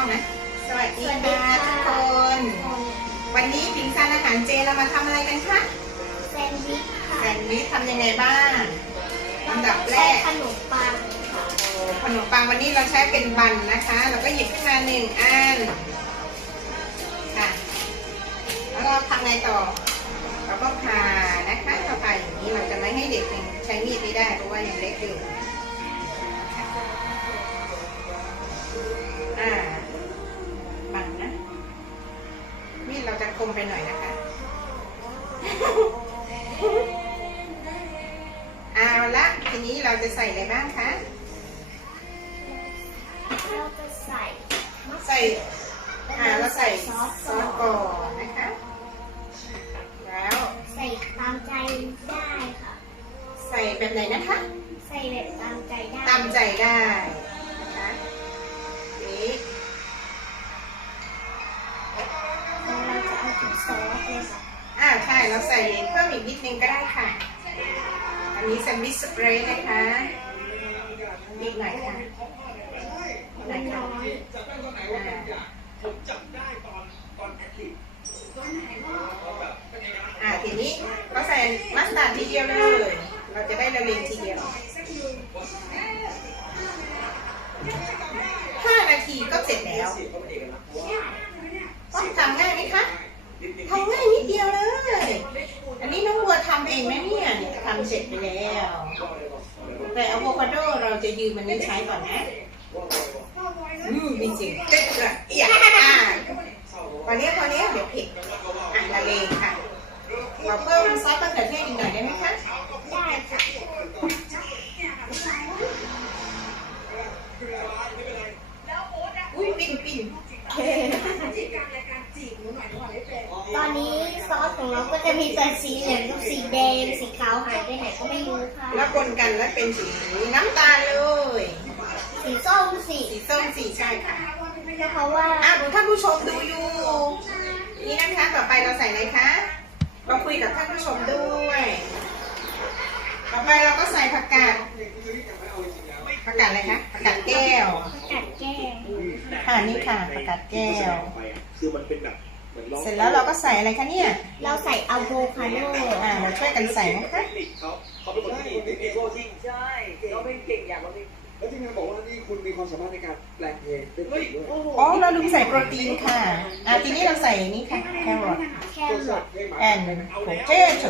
ล้องนะ สวัสดีค่ะทุกคน วันนี้ปิงซานอาหารเจเรามาทำอะไรกันคะแซนด์วิชค่ะแซนด์วิชทำยังไงบ้างลำดับแรกขนมปังค่ะขนมปังวันนี้เราใช้เป็นบันนะคะ เราก็หยิบขึ้นมาหนึ่งอันค่ะแล้วเราทำไงต่อ เราก็ผ่านะคะเราผ่าอย่างนี้เราจะไม่ให้เด็กยังใช้มีดไม่ได้เพราะว่ายังเล็กอยู่ เอาละทีนี้เราจะใส่อะไรบ้างคะ เราจะใส่ ใส่อ่าเราใส่ซอสก่อนนะคะ แล้วใส่ตามใจได้ค่ะ ใส่แบบไหนนะคะ ใส่แบบตามใจได้ ตามใจได้ เราใส่เพิ่มอีกนิดนึงก็ได้ค่ะ อันนี้แซนด์วิชสเปรย์นะคะอีกหน่อยค่ะอีกหน่อยค่ะน้อยอ่าอ่าทีนี้ก็ใส่มัสตาร์ดทีเดียวเลย เราจะได้ละเลงทีเดียวห้านาทีก็เสร็จแล้วต้องทำง่ายไหมคะ ทำง่ายนิดเดียวเลย อันนี้น้องวัวทำเองนะเนี่ยเนี่ยทำเสร็จไปแล้ว แต่อะโวคาโดเราจะยืมมันนี้ใช้ก่อนนะ อืมจริงๆเด็ดเลยอยากอ่าพอเนี้ยพอเนี้ยเดี๋ยวเผ็ดอะละเลงค่ะเราเพิ่มซอสมะเขือเทศอีกหน่อยได้ไหมคะได้ค่ะอุ้ยปิ่นปิ่น ตอนนี้ซอสของเราก็จะมีแต่สีเหลืองกับสีแดง สีขาวหายไปไหนก็ไม่รู้ค่ะ แล้วคนกันแล้วเป็นสีน้ำตาลเลย สีส้มสีสีส้มสีใช่ค่ะเพราะว่าอะท่านผู้ชมดูอยู่ นี่นะคะต่อไปเราใส่อะไรคะ เราคุยกับท่านผู้ชมด้วย ต่อไปเราก็ใส่ผักกาดผักกาดอะไรคะผักกาดแก้วกัดแก้มค่ะนี่ค่ะผักกาดแก้ว คือมันเป็นแบบเหมือนร้องเสร็จแล้วเราก็ใส่อะไรคะเนี่ย เราใส่อะโวคาโดอ่าเราช่วยกันใส่นะคะเขาเขาเป็นคนที่ดีดีโก้จริงใช่เขาเป็นเก่งอย่างเราเป็นแล้วที่งานบอกว่านี่คุณมีความสามารถในการแปลงเพลงเป็นเพลงด้วยอ๋อ เราลืมใส่โปรตีนค่ะ อ่าทีนี้เราใส่นี่ค่ะแครอทแค่หลอดแอนโพเทโต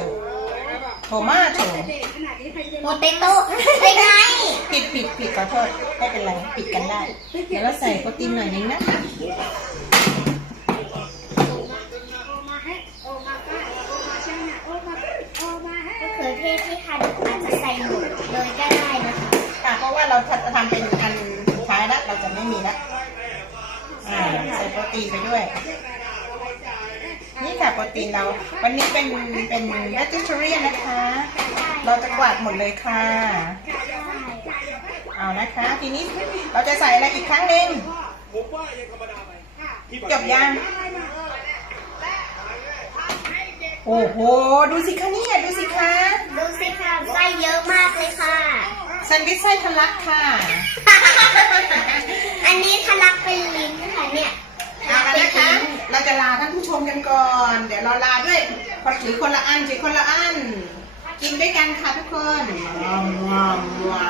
โทมาโตโปเตโต้เป็นไงผิดผิดผิดขอโทษไม่เป็นไรผิดกันได้ เดี๋ยวเราใส่โปรตีนหน่อยนึงนะคะมะะเพราะว่าเราจะทำเป็นอันสุดท้ายแล้วเราจะไม่มีแล้วอ่าใส่โปรตีนไปด้วย นี่ค่ะโปรตีนเรา วันนี้เป็นเป็น vegetarian นะคะ เราจะกวาดหมดเลยค่ะ เอานะคะ ทีนี้เราจะใส่อะไรอีกครั้งหนึ่งจบยังโอ้โห ดูสิคะเนี่ย ดูสิคะ ดูสิคะไส้เยอะมากเลย แซนด์วิชไส้ทะลักค่ะอันนี้ทะลักเป็นลิ้นค่ะเนี่ยเอาละนะคะ เราจะลาท่านผู้ชมกันก่อน เดี๋ยวเราลาด้วยคนถือคนละอันถือคนละอัน กินด้วยกันค่ะทุกคนว้าวว้าว